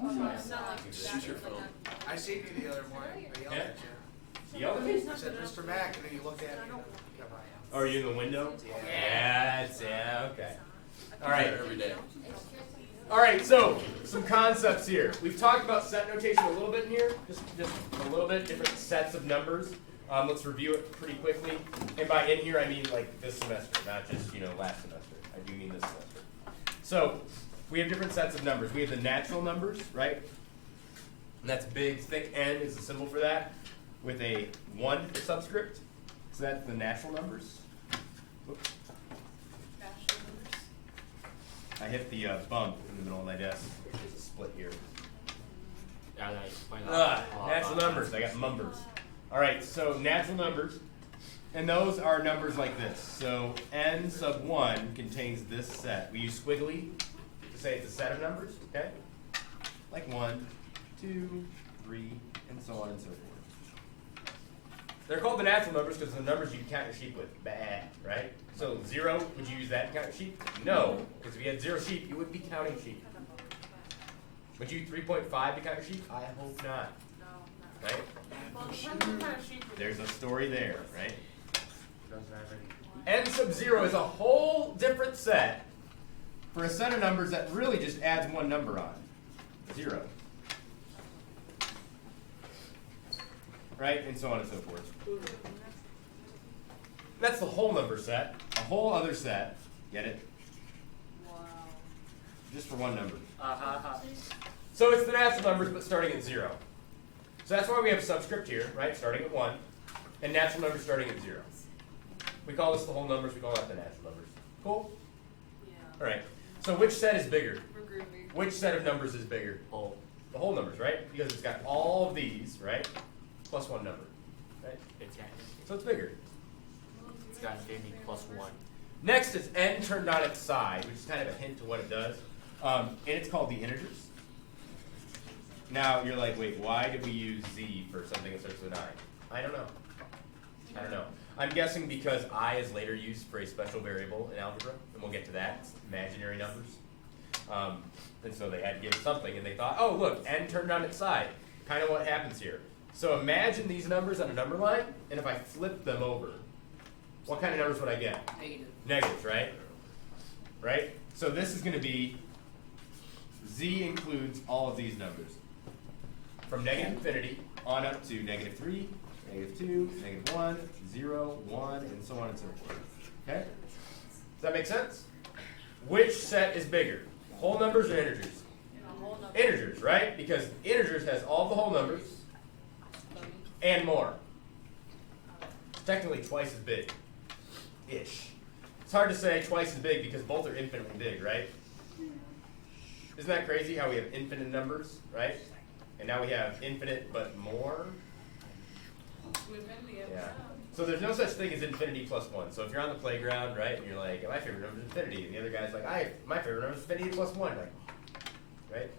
Shoot your phone. I seen you the other morning. I yelled at you. Yelled at me? I said, Mr. Mack, and then you look at me. Oh, are you in the window? Yeah. Yeah, okay. All right. Every day. All right, so some concepts here. We've talked about set notation a little bit in here, just a little bit, different sets of numbers. Let's review it pretty quickly. And by in here, I mean like this semester, not just, last semester. I do mean this semester. So we have different sets of numbers. We have the natural numbers, right? And that's big, thick N is the symbol for that, with a 1 subscript. So that's the natural numbers. Whoops. I hit the bump in the middle of my desk. There's a split here. Natural numbers. I got mumbers. All right, so natural numbers. And those are numbers like this. So n sub 1 contains this set. We use squiggly to say it's a set of numbers, okay? Like 1, 2, 3, and so on and so forth. They're called the natural numbers because they're the numbers you can count your sheep with. Bad, right? So 0, would you use that to count your sheep? No, because if you had 0 sheep, you wouldn't be counting sheep. Would you use 3.5 to count your sheep? I hope not. Right? There's a story there, right? N sub 0 is a whole different set for a set of numbers that really just adds one number on. 0. Right? And so on and so forth. That's the whole number set. A whole other set. Get it? Wow. Just for one number. So it's the natural numbers, but starting at 0. So that's why we have a subscript here, right? Starting at 1. And natural numbers starting at 0. We call this the whole numbers. We call that the natural numbers. Cool? Yeah. All right. So which set is bigger? We're groovy. Which set of numbers is bigger? Whole. The whole numbers, right? Because it's got all of these, right? Plus one number, right? So it's bigger. It's got infinity plus 1. Next is n turned on its side, which is kind of a hint to what it does. And it's called the integers. Now, you're like, wait, why did we use z for something that starts with an I? I don't know. I don't know. I'm guessing because I is later used for a special variable in algebra, and we'll get to that. It's imaginary numbers. And so they had to give it something, and they thought, oh, look, n turned on its side. Kind of what happens here. So imagine these numbers on a number line, and if I flip them over, what kind of numbers would I get? Negative. Negatives, right? Right? So this is going to be, z includes all of these numbers. From negative infinity on up to negative 3, negative 2, negative 1, 0, 1, and so on and so forth. Okay? Does that make sense? Which set is bigger? Whole numbers or integers? Integers, right? Because integers has all the whole numbers and more. It's technically twice as big. Ish. It's hard to say twice as big because both are infinitely big, right? Isn't that crazy how we have infinite numbers, right? And now we have infinite but more. Yeah. So there's no such thing as infinity plus 1. So if you're on the playground, right, and you're like, my favorite number is infinity, and the other guy's like, my favorite number is infinity plus 1, like, right?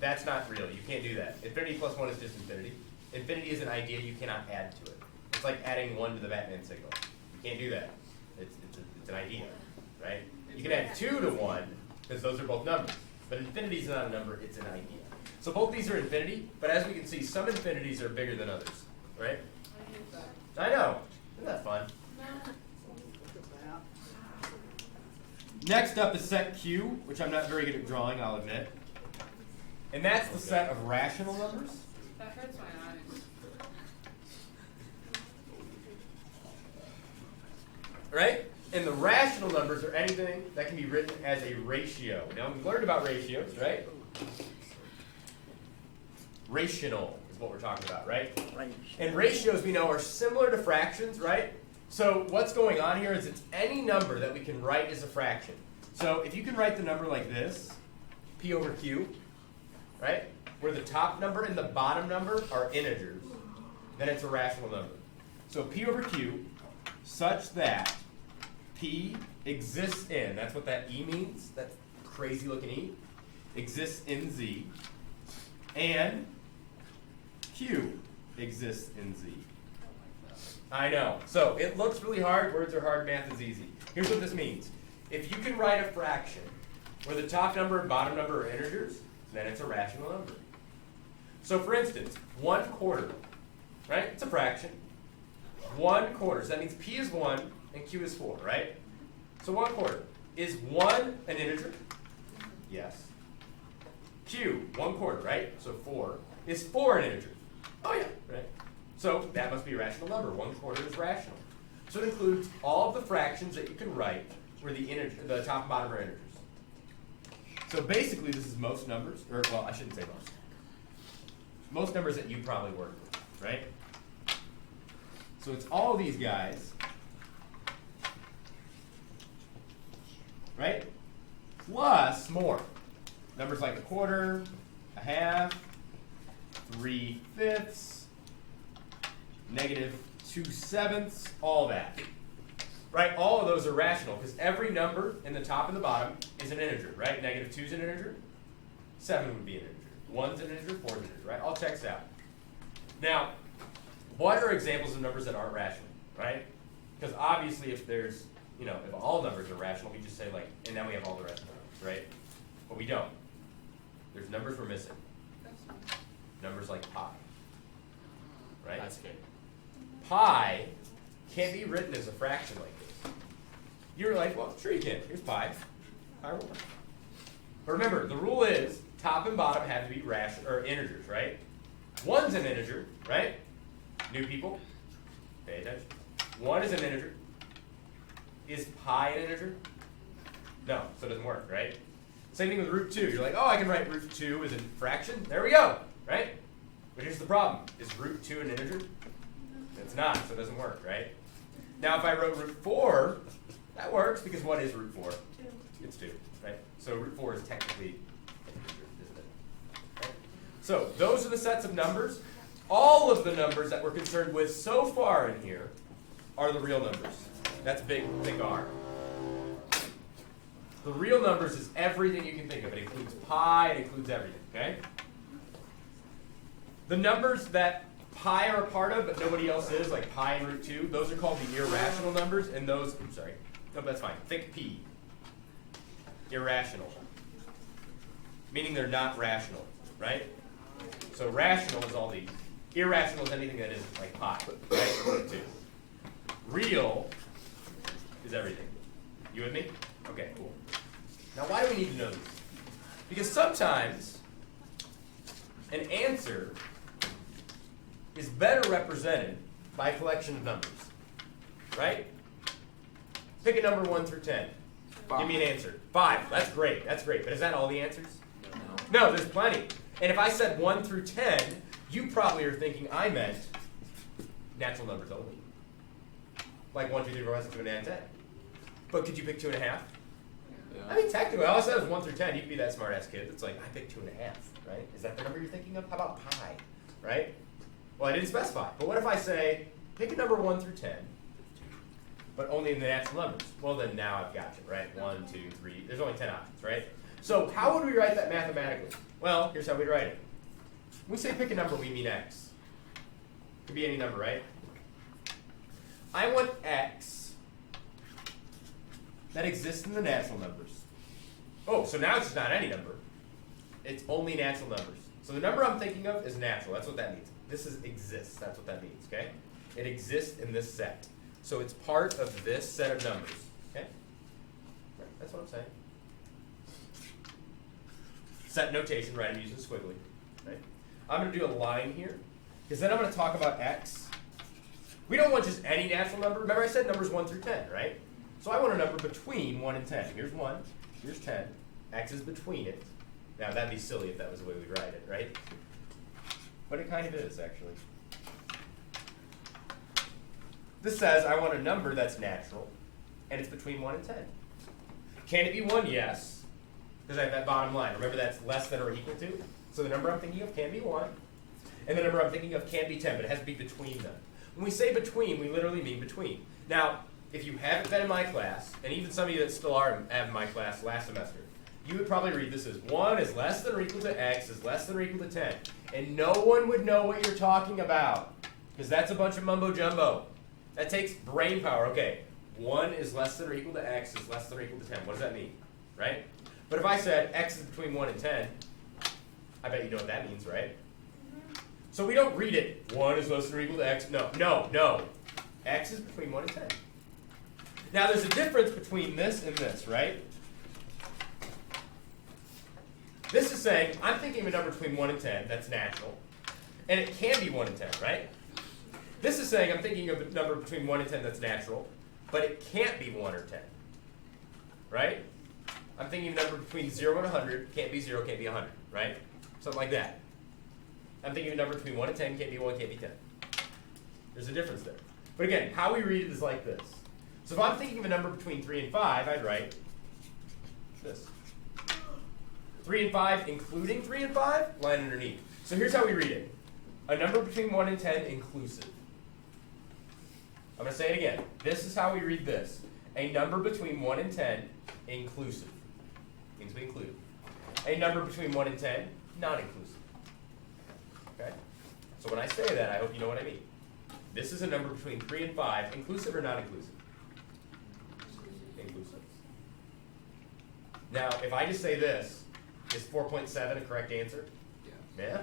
That's not real. You can't do that. Infinity plus 1 is just infinity. Infinity is an idea you cannot add to it. It's like adding 1 to the Batman signal. You can't do that. It's an idea, right? You can add 2 to 1 because those are both numbers. But infinity is not a number, it's an idea. So both these are infinity, but as we can see, some infinities are bigger than others, right? I know. Isn't that fun? Next up is set Q, which I'm not very good at drawing, I'll admit. And that's the set of rational numbers. That hurts my eyes. Right? And the rational numbers are anything that can be written as a ratio. Now, we've learned about ratios, right? Rational is what we're talking about, right? And ratios, we know, are similar to fractions, right? So what's going on here is it's any number that we can write as a fraction. So if you can write the number like this, p over q, right? Where the top number and the bottom number are integers, then it's a rational number. So p over q, such that p exists in, that's what that e means, that crazy looking e, exists in z, and q exists in z. I know. So it looks really hard, words are hard, math is easy. Here's what this means. If you can write a fraction where the top number and bottom number are integers, then it's a rational number. So for instance, 1/4, right? It's a fraction. 1/4, so that means p is 1 and q is 4, right? So 1/4. Is 1 an integer? Yes. Q, 1/4, right? So 4. Is 4 an integer? Oh yeah, right? So that must be a rational number. 1/4 is rational. So it includes all of the fractions that you can write where the top and bottom are integers. So basically this is most numbers, or well, I shouldn't say most. Most numbers that you probably work with, right? So it's all these guys, right? Plus more. Numbers like 1/4, 1/2, 3/5, -2/7, all that. Right? All of those are rational because every number in the top and the bottom is an integer, right? -2 is an integer, 7 would be an integer. 1's an integer, 4's an integer, right? All checks out. Now, what are examples of numbers that aren't rational, right? Because obviously if there's, if all numbers are rational, we just say like, and then we have all the rest of the numbers, right? But we don't. There's numbers we're missing. Numbers like pi, right? That's good. Pi can't be written as a fraction like this. You're like, well, sure you can. Here's pi. Pi 1. But remember, the rule is top and bottom have to be integers, right? 1's an integer, right? New people, pay attention. 1 is an integer. Is pi an integer? No, so it doesn't work, right? Same thing with √2. You're like, oh, I can write √2 as a fraction. There we go, right? But here's the problem. Is √2 an integer? It's not, so it doesn't work, right? Now, if I wrote √4, that works because what is √4? 2. It's 2, right? So √4 is technically an integer, isn't it? Right? So those are the sets of numbers. All of the numbers that we're concerned with so far in here are the real numbers. That's big R. The real numbers is everything you can think of. It includes pi, it includes everything, okay? The numbers that pi are a part of, but nobody else is, like pi and √2, those are called the irrational numbers, and those, I'm sorry, no, that's fine. Think p. Irrational. Meaning they're not rational, right? So rational is all these. Irrational is anything that isn't like pi, right? √2. Real is everything. You with me? Okay, cool. Now why do we need to know this? Because sometimes an answer is better represented by a collection of numbers, right? Pick a number 1 through 10. 5. Give me an answer. 5. That's great. That's great. But is that all the answers? No, there's plenty. And if I said 1 through 10, you probably are thinking I meant natural numbers only. Like 1, 2, 3, 4, 5, 6, 7, 8, 9, 10. But could you pick 2.5? I mean, technically, all I said was 1 through 10. You could be that smart-ass kid that's like, I picked 2.5, right? Is that the number you're thinking of? How about pi, right? Well, I didn't specify. But what if I say, pick a number 1 through 10, but only in the natural numbers? Well, then now I've got you, right? 1, 2, 3. There's only 10 options, right? So how would we write that mathematically? Well, here's how we'd write it. When we say pick a number, we mean x. Could be any number, right? I want x that exists in the natural numbers. Oh, so now it's just not any number. It's only natural numbers. So the number I'm thinking of is natural. That's what that means. This is exists. That's what that means, okay? It exists in this set. So it's part of this set of numbers, okay? Right, that's what I'm saying. Set notation, right? I'm using squiggly, right? I'm going to do a line here, because then I'm going to talk about x. We don't want just any natural number. Remember I said numbers 1 through 10, right? So I want a number between 1 and 10. Here's 1, here's 10. X is between it. Now that'd be silly if that was the way we'd write it, right? But it kind of is, actually. This says I want a number that's natural, and it's between 1 and 10. Can it be 1? Yes. Because I have that bottom line. Remember that's less than or equal to? So the number I'm thinking of can be 1. And the number I'm thinking of can be 10, but it has to be between them. When we say between, we literally mean between. Now, if you haven't been in my class, and even some of you that still are in my class last semester, you would probably read this as 1 is less than or equal to x is less than or equal to 10. And no one would know what you're talking about, because that's a bunch of mumbo jumbo. That takes brain power. Okay, 1 is less than or equal to x is less than or equal to 10. What does that mean, right? But if I said x is between 1 and 10, I bet you know what that means, right? So we don't read it, 1 is less than or equal to x. No. X is between 1 and 10. Now there's a difference between this and this, right? This is saying, I'm thinking of a number between 1 and 10, that's natural. And it can be 1 and 10, right? This is saying I'm thinking of a number between 1 and 10 that's natural, but it can't be 1 or 10, right? I'm thinking of a number between 0 and 100, can't be 0, can't be 100, right? Something like that. I'm thinking of a number between 1 and 10, can't be 1, can't be 10. There's a difference there. But again, how we read it is like this. So if I'm thinking of a number between 3 and 5, I'd write this. 3 and 5 including 3 and 5, line underneath. So here's how we read it. A number between 1 and 10 inclusive. I'm going to say it again. This is how we read this. A number between 1 and 10 inclusive. Means we include. A number between 1 and 10 non-inclusive. Okay? So when I say that, I hope you know what I mean. This is a number between 3 and 5, inclusive or non-inclusive? Inclusive. Now, if I just say this, is 4.7 a correct answer? Yeah?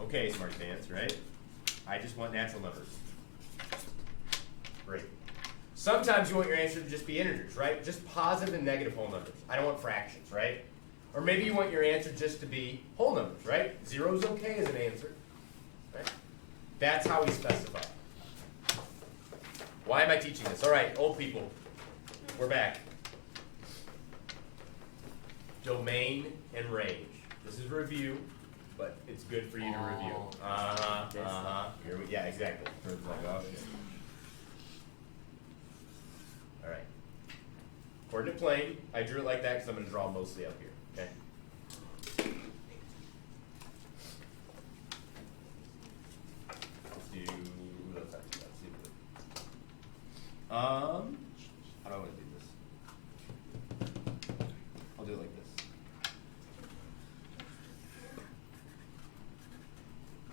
Okay, smart fans, right? I just want natural numbers. Great. Sometimes you want your answer to just be integers, right? Just positive and negative whole numbers. I don't want fractions, right? Or maybe you want your answer just to be whole numbers, right? 0 is okay as an answer, right? That's how we specify. Why am I teaching this? All right, old people, we're back. Domain and range. This is review, but it's good for you to review. Yeah, exactly. All right. Coordinate plane. I drew it like that because I'm going to draw mostly up here. Okay. Let's do. How do I want to do this? I'll do it like this.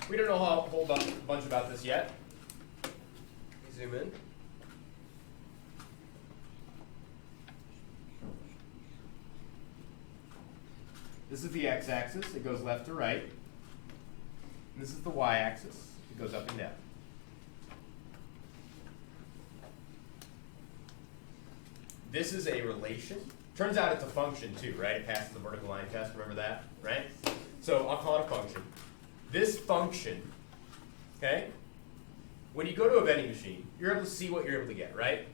We don't know a whole bunch about this yet. Zoom in. This is the x-axis. It goes left to right. And this is the y-axis. It goes up and down. This is a relation. Turns out it's a function too, right? It passes the vertical line test. Remember that, right? So I'll call it a function. This function, okay, when you go to a vending machine, you're able to see what you're able to get, right?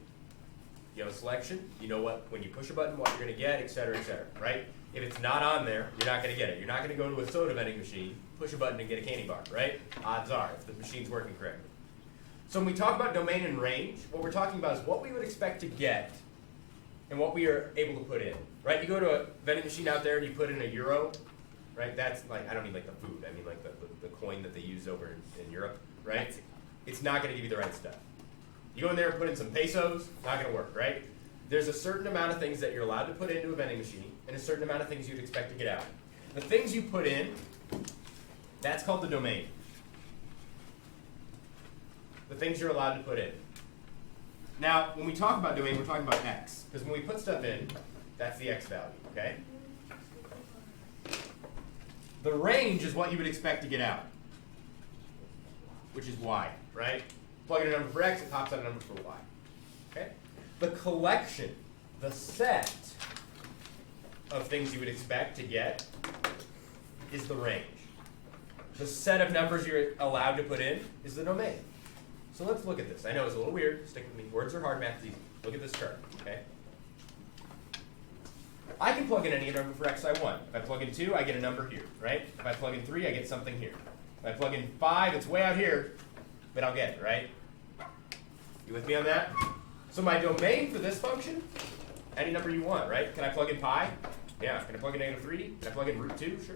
You have a selection, you know what, when you push a button, what you're going to get, et cetera, right? If it's not on there, you're not going to get it. You're not going to go to a soda vending machine, push a button and get a candy bar, right? Odds are, if the machine's working correctly. So when we talk about domain and range, what we're talking about is what we would expect to get and what we are able to put in, right? You go to a vending machine out there and you put in a euro, right? That's like, I don't mean like the food, I mean like the coin that they use over in Europe, right? It's not going to give you the right stuff. You go in there and put in some pesos, not going to work, right? There's a certain amount of things that you're allowed to put into a vending machine and a certain amount of things you'd expect to get out. The things you put in, that's called the domain. The things you're allowed to put in. Now, when we talk about domain, we're talking about x. Because when we put stuff in, that's the x value, okay? The range is what you would expect to get out, which is y, right? Plug in a number for x, it pops out a number for y, okay? The collection, the set of things you would expect to get is the range. The set of numbers you're allowed to put in is the domain. So let's look at this. I know it's a little weird. Stick with me. Words are hard, math is easy. Look at this chart, okay? I can plug in any number for x I want. If I plug in 2, I get a number here, right? If I plug in 3, I get something here. If I plug in 5, it's way out here, but I'll get it, right? You with me on that? So my domain for this function, any number you want, right? Can I plug in pi? Yeah. Can I plug in -3? Can I plug in √2? Sure.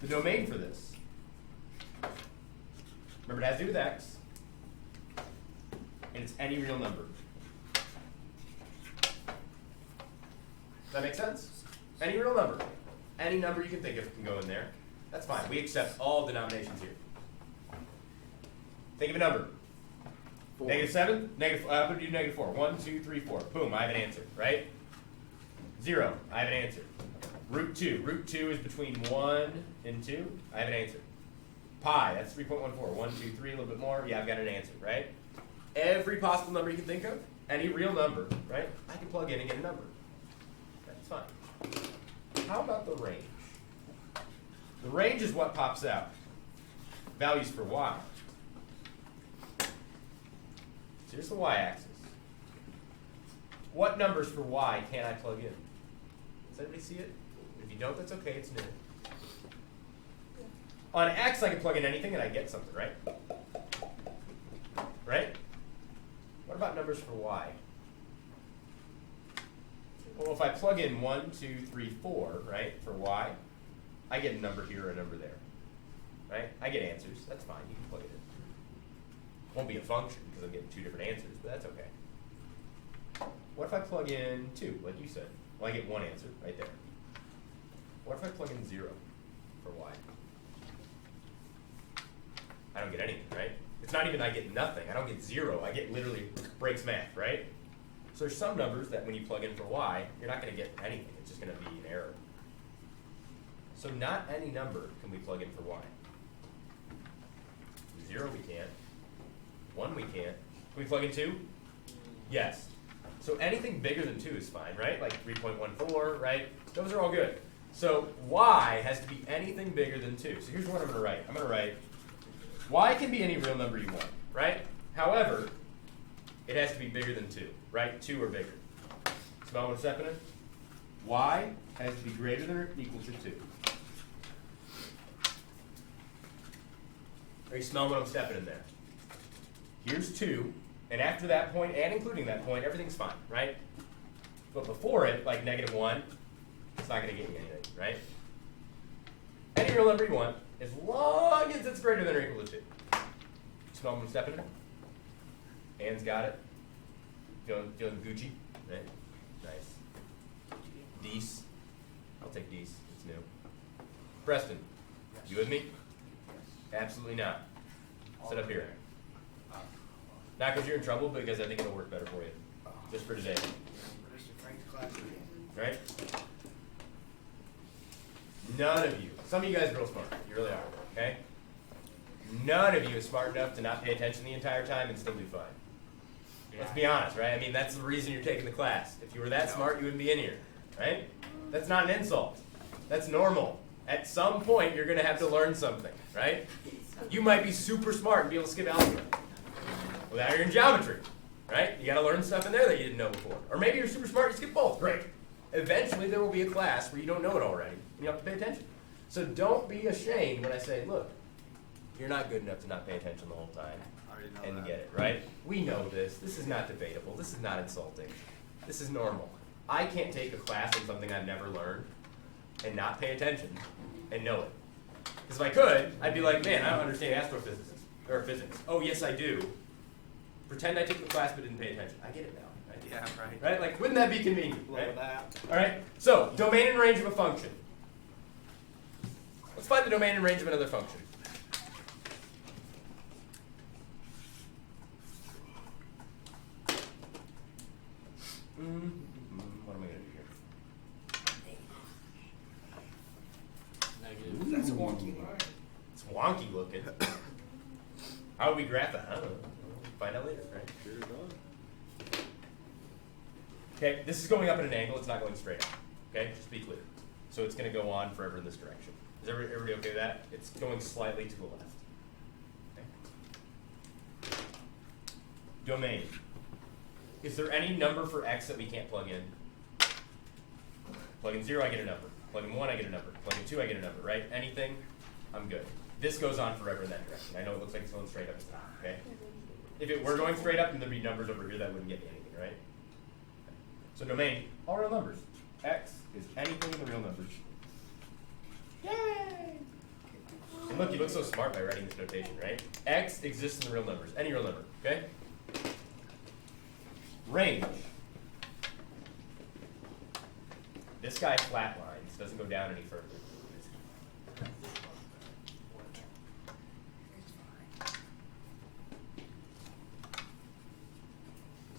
The domain for this, remember it has to do with x, and it's any real number. Does that make sense? Any real number. Any number you can think of can go in there. That's fine. We accept all denominations here. Think of a number. 4. -7? I'm going to do -4. 1, 2, 3, 4. Boom, I have an answer, right? 0, I have an answer. Root 2. Root 2 is between 1 and 2. I have an answer. Pi, that's 3.14. 1, 2, 3, a little bit more. Yeah, I've got an answer, right? Every possible number you can think of, any real number, right? I can plug in and get a number. That's fine. How about the range? The range is what pops out. Values for y. So here's the y-axis. What numbers for y can I plug in? Does anybody see it? If you don't, that's okay, it's new. On x, I can plug in anything and I get something, right? Right? What about numbers for y? Well, if I plug in 1, 2, 3, 4, right, for y, I get a number here or a number there. Right? I get answers. That's fine. You can plug it in. Won't be a function because I'm getting two different answers, but that's okay. What if I plug in 2, like you said? Well, I get one answer right there. What if I plug in 0 for y? I don't get anything, right? It's not even I get nothing. I don't get 0. I get literally breaks math, right? So there's some numbers that when you plug in for y, you're not going to get anything. It's just going to be an error. So not any number can we plug in for y. 0 we can't. 1 we can't. Can we plug in 2? Yes. So anything bigger than 2 is fine, right? Like 3.14, right? Those are all good. So y has to be anything bigger than 2. So here's what I'm going to write. I'm going to write y can be any real number you want, right? However, it has to be bigger than 2, right? 2 or bigger. Smell what I'm stepping in? Y has to be greater than or equal to 2. Are you smelling what I'm stepping in there? Here's 2, and after that point, and including that point, everything's fine, right? But before it, like -1, it's not going to get you anything, right? Any real number you want, as long as it's greater than or equal to 2. Smell what I'm stepping in? Anne's got it. Feeling Gucci? Right? Nice. Dees. I'll take Dees. It's new. Preston, you with me? Absolutely not. Sit up here. Not because you're in trouble, but because I think it'll work better for you. Just for today. Right? None of you, some of you guys are real smart. You really are, okay? None of you is smart enough to not pay attention the entire time and still do fine. Let's be honest, right? I mean, that's the reason you're taking the class. If you were that smart, you wouldn't be in here, right? That's not an insult. That's normal. At some point, you're going to have to learn something, right? You might be super smart and be able to skip algebra. Well, now you're in geometry, right? You got to learn stuff in there that you didn't know before. Or maybe you're super smart, you skip both. Great. Eventually, there will be a class where you don't know it already, and you have to pay attention. So don't be ashamed when I say, look, you're not good enough to not pay attention the whole time and to get it, right? We know this. This is not debatable. This is not insulting. This is normal. I can't take a class on something I've never learned and not pay attention and know it. Because if I could, I'd be like, man, I don't understand astrophysics or physics. Oh, yes, I do. Pretend I took the class but didn't pay attention. I get it now. Right? Yeah, right. Right? Like, wouldn't that be convenient? Love Right? that. All right. So, domain and range of a function. Let's find the domain and range of another function. What am I going to do here? Negative. That's wonky. It's wonky looking. How would we graph that? I don't know. Find out later, right? Sure does. Okay, this is going up at an angle. It's not going straight up. Okay, just to be clear. So it's going to go on forever in this direction. Is everybody okay with that? It's going slightly to the left. Okay. Domain. Is there any number for x that we can't plug in? Plug in 0, I get a number. Plug in 1, I get a number. Plug in 2, I get a number, right? Anything, I'm good. This goes on forever in that direction. I know it looks like it's going straight up, it's not, okay? If it were going straight up, then there'd be numbers over here that wouldn't get me anything, right? So domain, all real numbers. X is anything in the real numbers. Yay! And look, you look so smart by writing this notation, right? X exists in the real numbers, any real number, okay? Range. This guy flatlines, doesn't go down any further.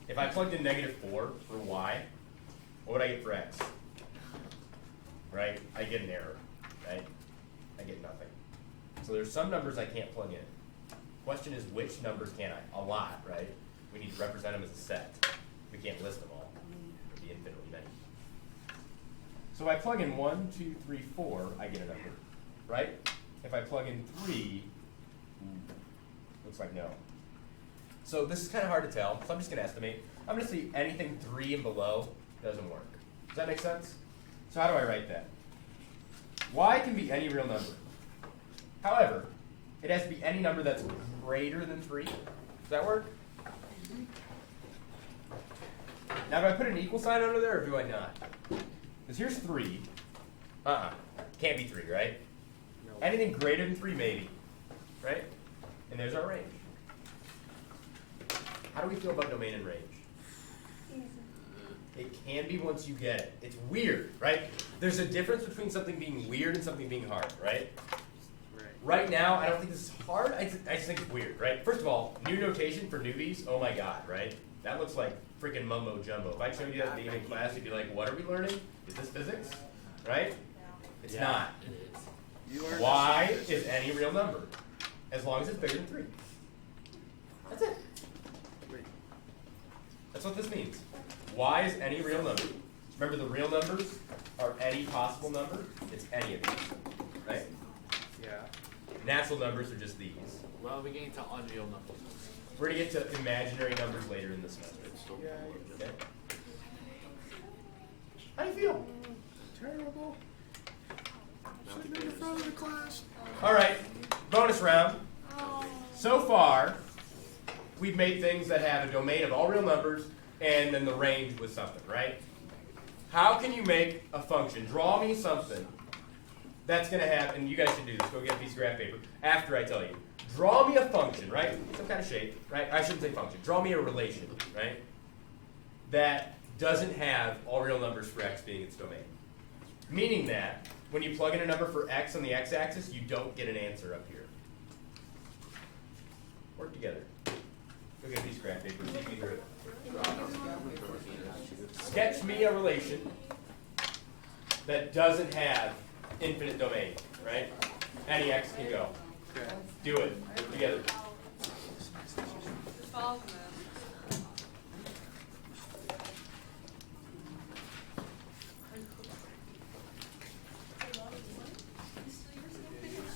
If I plugged in -4 for y, what would I get for x? Right? I get an error, right? I get nothing. So there's some numbers I can't plug in. Question is, which numbers can I? A lot, right? We need to represent them as a set. We can't list them all. It would be infinitely many. So if I plug in 1, 2, 3, 4, I get a number, right? If I plug in 3, looks like no. So this is kind of hard to tell, so I'm just going to estimate. I'm going to see anything 3 and below doesn't work. Does that make sense? So how do I write that? Y can be any real number. However, it has to be any number that's greater than 3. Does that work? Now, do I put an equal sign under there, or do I not? Because here's 3. Can't be 3, right? No. Anything greater than 3, maybe. Right? And there's our range. How do we feel about domain and range? It can be once you get it. It's weird, right? There's a difference between something being weird and something being hard, right? Right now, I don't think this is hard. I just think it's weird, right? First of all, new notation for newbies, oh my god, right? That looks like freaking mumbo jumbo. If I showed you that at the beginning of class, you'd be like, what are we learning? Is this physics? Right? It's not. It is. Y is any real number, as long as it's bigger than 3. That's it. That's what this means. Y is any real number. Remember, the real numbers are any possible number. It's any of these, right? Yeah. Natural numbers are just these. Well, we're getting to unreal numbers. We're going to get to imaginary numbers later in the semester. Okay? How do you feel? Terrible. Sitting in the front of the class. All right, bonus round. So far, we've made things that have a domain of all real numbers and then the range was something, right? How can you make a function? Draw me something that's going to have, and you guys should do this, go get a piece of graph paper after I tell you. Draw me a function, right? Some kind of shape, right? I shouldn't say function. Draw me a relation, right? That doesn't have all real numbers for x being its domain. Meaning that when you plug in a number for x on the x-axis, you don't get an answer up here. Work together. Go get a piece of graph paper, see if you can do it. Sketch me a relation that doesn't have infinite domain, right? Any x can go. Okay. Do it together. Follow this.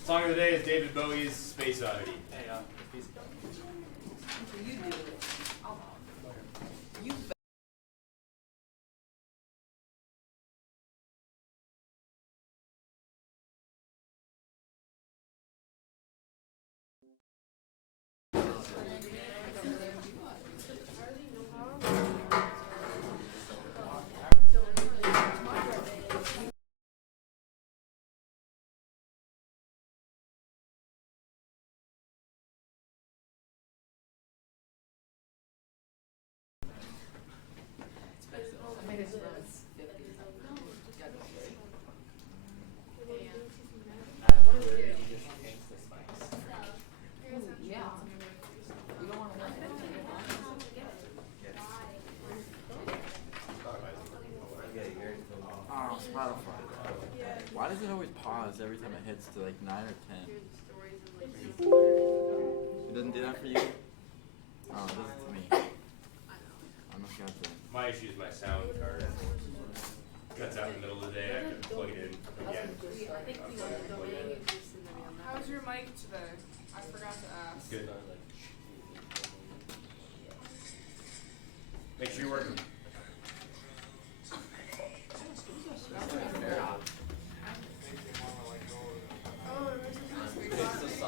Song of the day is David Bowie's Space Oddity. Hey, piece You do it. You Spotify. Why does it always pause every time it hits to like 9 or 10? It doesn't do that for you? Oh, it does it to me. I must got that. My issue is my sound card. Cuts out in the middle of the day. I have to plug it in again. How's your mic today? I forgot to ask. Good. Make sure you're working.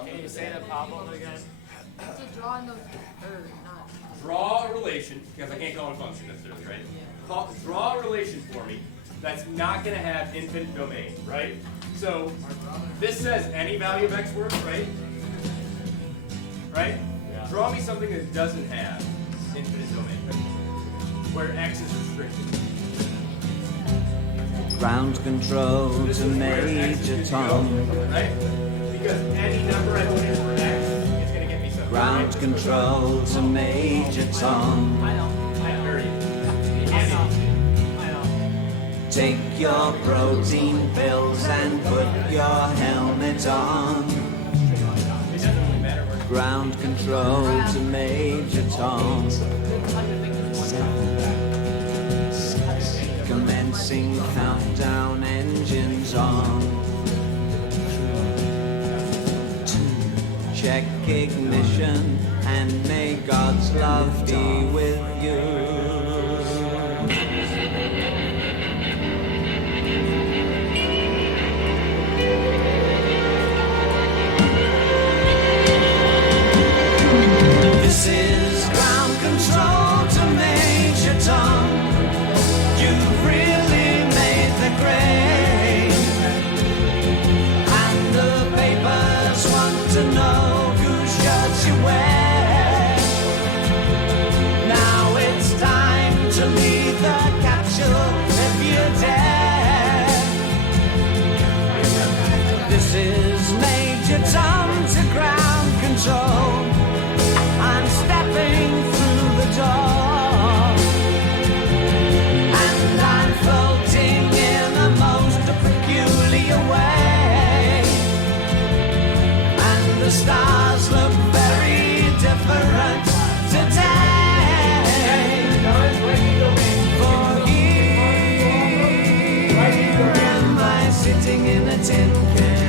Can you say the problem again? to draw no not. Draw a relation, because I can't call it a function necessarily, right? Draw a relation for me that's not going to have infinite domain, right? So this says any value of x works, right? Right? Yeah. Draw me something that doesn't have infinite domain, where x is restricted. Ground control So this to is where x is Major good to Tom. go, right? Because any number I put in for x is going to get me something. Ground right? control to Major Tom. I hear you. To Take your protein pills and put your helmet on. Ground control to Major Tom. Commencing countdown, engines on. 2, check ignition, and may God's love be with you. This is ground control to Major Tom. You've really made the grade, and the papers want to know whose shirts you wear. Now it's time to leave the capsule if you dare. This is Major Tom to ground control. I'm stepping through the door, and I'm floating in a most peculiar way, and the stars look very different today. For here am I sitting in a tin can.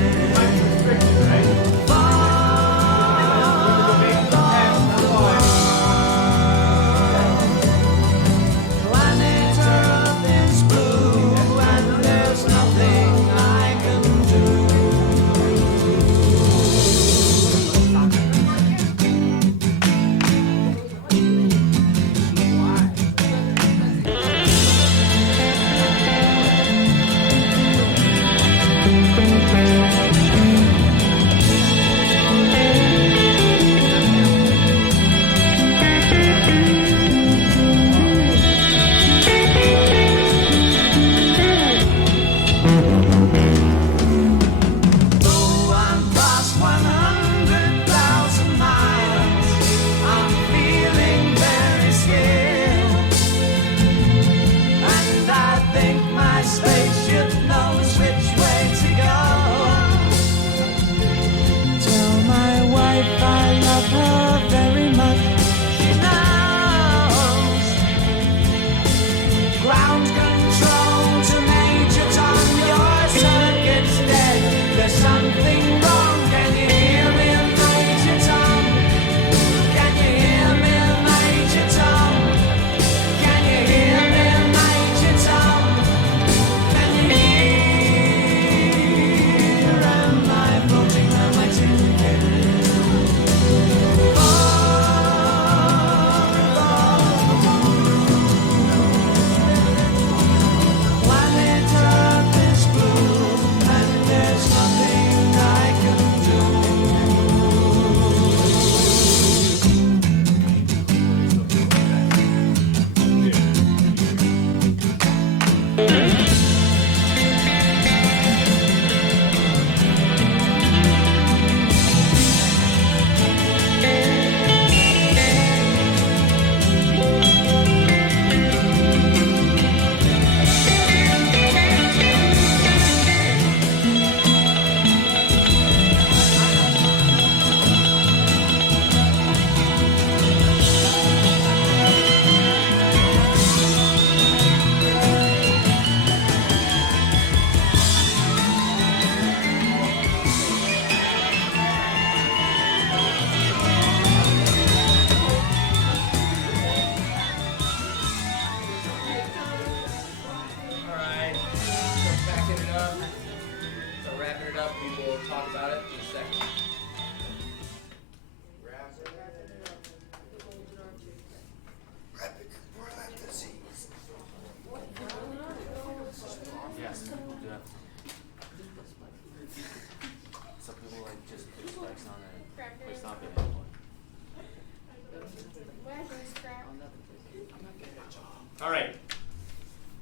All right.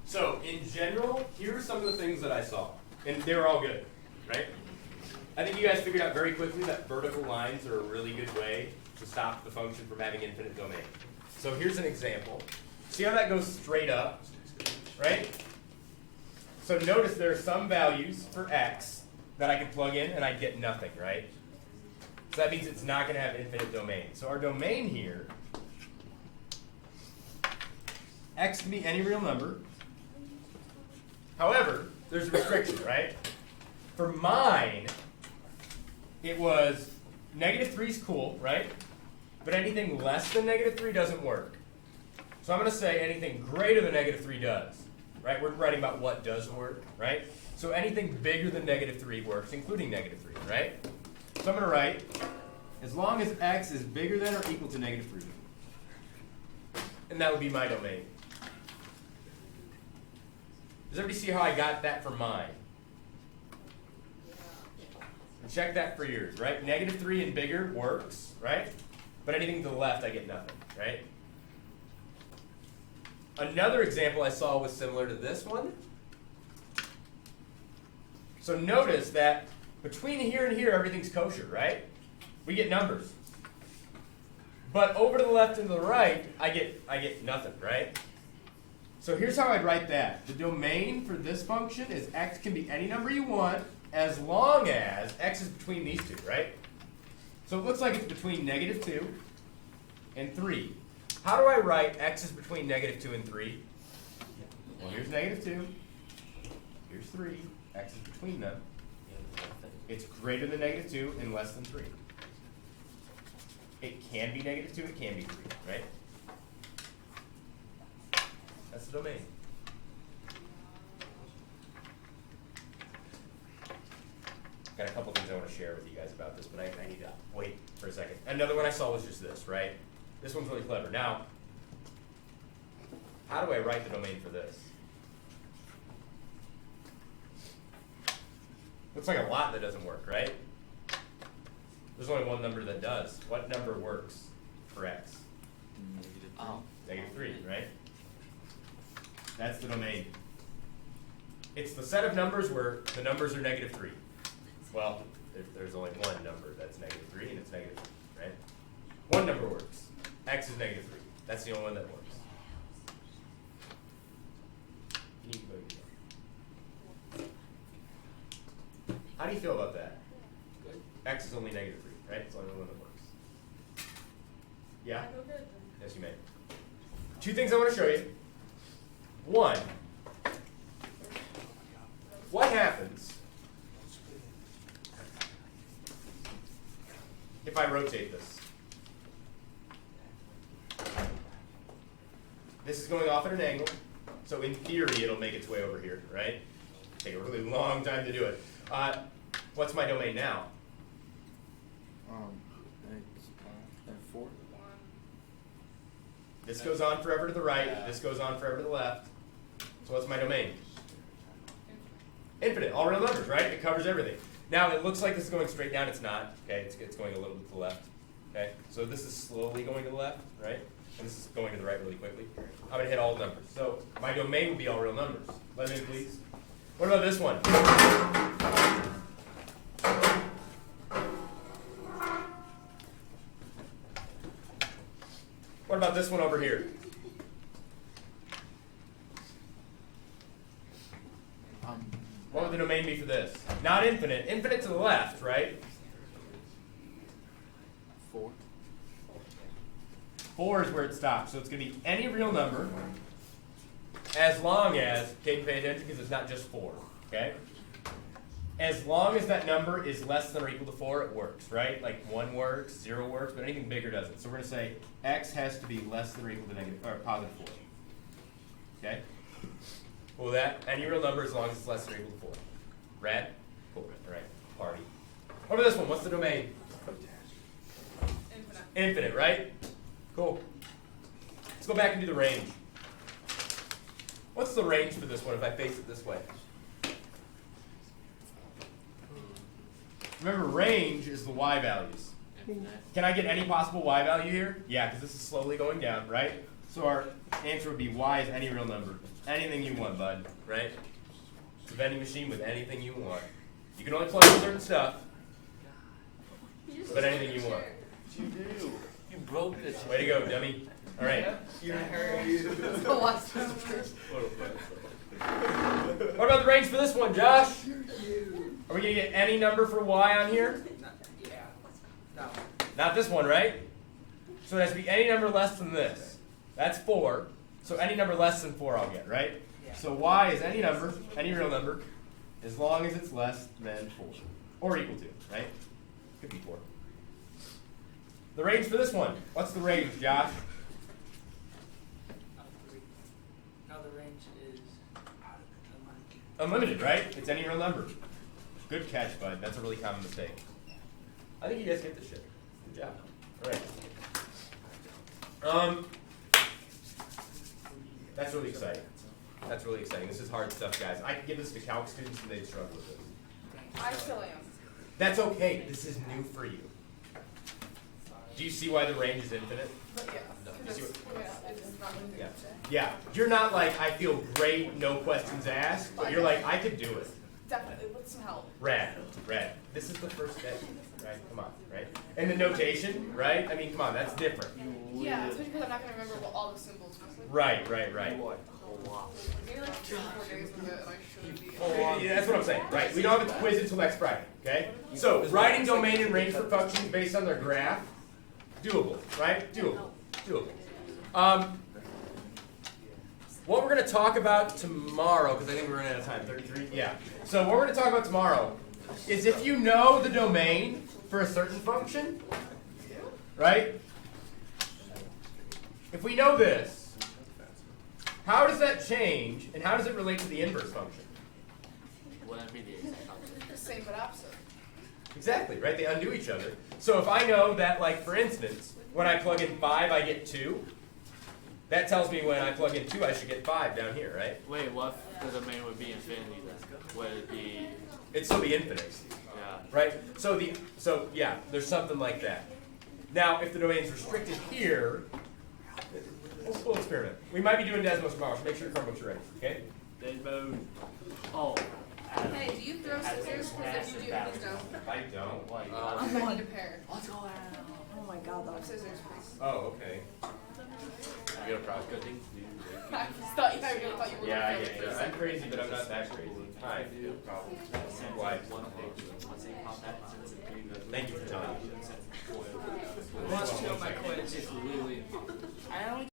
So in general, here are some of the things that I saw, and they were all good, right? I think you guys figured out very quickly that vertical lines are a really good way to stop the function from having infinite domain. So here's an example. See how that goes straight up, right? So notice there are some values for x that I can plug in and I get nothing, right? So that means it's not going to have infinite domain. So our domain here, x can be any real number. However, there's a restriction, right? For mine, it was -3 is cool, right? But anything less than -3 doesn't work. So I'm going to say anything greater than -3 does, right? We're writing about what does work, right? So anything bigger than -3 works, including -3, right? So I'm going to write, as long as x is bigger than or equal to -3. And that would be my domain. Does everybody see how I got that for mine? And check that for yours, right? -3 and bigger works, right? But anything to the left, I get nothing, right? Another example I saw was similar to this one. So notice that between here and here, everything's kosher, right? We get numbers. But over to the left and to the right, I get nothing, right? So here's how I'd write that. The domain for this function is x can be any number you want as long as x is between these two, right? So it looks like it's between -2 and 3. How do I write x is between -2 and 3? Well, here's -2. Here's 3. X is between them. It's greater than -2 and less than 3. It can be -2, it can be 3, right? That's the domain. Got a couple things I want to share with you guys about this, but I need to wait for a second. Another one I saw was just this, right? This one's really clever. Now, how do I write the domain for this? Looks like a lot that doesn't work, right? There's only one number that does. What number works for x? -3, right? That's the domain. It's the set of numbers where the numbers are -3. Well, there's only one number that's -3, and it's -3, right? One number works. X is -3. That's the only one that works. You can go again. How do you feel about that? Good. X is only -3, right? It's the only one that works. Yeah? I feel good. Yes, you may. Two things I want to show you. One, what happens if I rotate this? This is going off at an angle, so in theory it'll make its way over here, right? Take a really long time to do it. What's my domain now? Four. This goes on forever to the right, this goes on forever to the left. So what's my domain? Infinite, all real numbers, right? It covers everything. Now it looks like this is going straight down, it's not, okay? It's going a little bit to the left, okay? So this is slowly going to the left, right? And this is going to the right really quickly. I'm gonna hit all numbers. So my domain would be all real numbers. Let me in, please. What about this one? What about this one over here? What would the domain be for this? Not infinite. Infinite to the left, right? 4. 4 is where it stops. So it's going to be any real number as long as, okay, pay attention because it's not just 4, okay? As long as that number is less than or equal to 4, it works, right? Like 1 works, 0 works, but anything bigger doesn't. So we're going to say x has to be less than or equal to +4. Okay? Well, that any real number as long as it's less than or equal to 4. Rad? Cool. All right. Party. What about this one? What's the domain? Infinite. Infinite, right? Cool. Let's go back and do the range. What's the range for this one if I face it this way? Remember, range is the y values. Can I get any possible y value here? Yeah, because this is slowly going down, right? So our answer would be y is any real number. Anything you want, bud, right? It's a vending machine with anything you want. You can only plug in certain stuff, but anything you want. You do. You broke this. Way to go, dummy. All right. You heard you. So what's the What about the range for this one, Josh? Are we gonna get any number for y on here? Yeah. No. Not this one, right? So it has to be any number less than this. That's 4. So any number less than 4 I'll get, right? Yeah. So y is any number, any real number, as long as it's less than 4. Or equal to, right? Could be 4. The range for this one. What's the range, Josh? No, the range is Unlimited, right? It's any real number. Good catch, bud. That's a really common mistake. I think you guys get this shit. Good job. All right. That's really exciting. That's really exciting. This is hard stuff, guys. I can give this to calc students and they'd struggle with it. I still am. That's okay. This is new for you. Do you see why the range is infinite? But yeah. You see Because it's not moving. Yeah. Yeah. You're not like, I feel great, no questions asked, but you're like, I could do it. Definitely. With some help. Rad. This is the first step, right? Come on, right? And the notation, right? I mean, come on, that's different. Yeah, especially because I'm not going to remember what all the symbols were. Right. Maybe like 3 or 4 days of it, and I shouldn't be. Yeah, that's what I'm saying, right? We don't have a quiz until next Friday, okay? So, writing domain and range for functions based on their graph, doable, right? Doable. What we're going to talk about tomorrow, because I think we're running out of time, 33? Yeah. So what we're going to talk about tomorrow is if you know the domain for a certain function, right? If we know this, how does that change, and how does it relate to the inverse function? Wouldn't be the exact opposite. Same but opposite. Exactly, right? They undo each other. So if I know that, like, for instance, when I plug in 5, I get 2, that tells me when I plug in 2, I should get 5 down here, right? Wait, what if the domain would be infinity then? Would it be, It'd still be infinite, yeah. right? So yeah, there's something like that. Now, if the domain's restricted here, we'll experiment. We might be doing Desmos tomorrow, so make sure your Chromebooks are ready, okay? Desmos. Oh. Adam. Hey, do you throw scissors? Because if you do, please don't. I don't. I'm going to need a pair. Let's go out. Oh my god, that was Scissors, please. Oh, okay. You got a cross cutting? I just thought you, I really thought you were Yeah, I going to get it. I'm crazy, but I'm not that crazy. Hi. No problem. Why? Thank you for telling me. Wants to know my quiz. It's literally. I only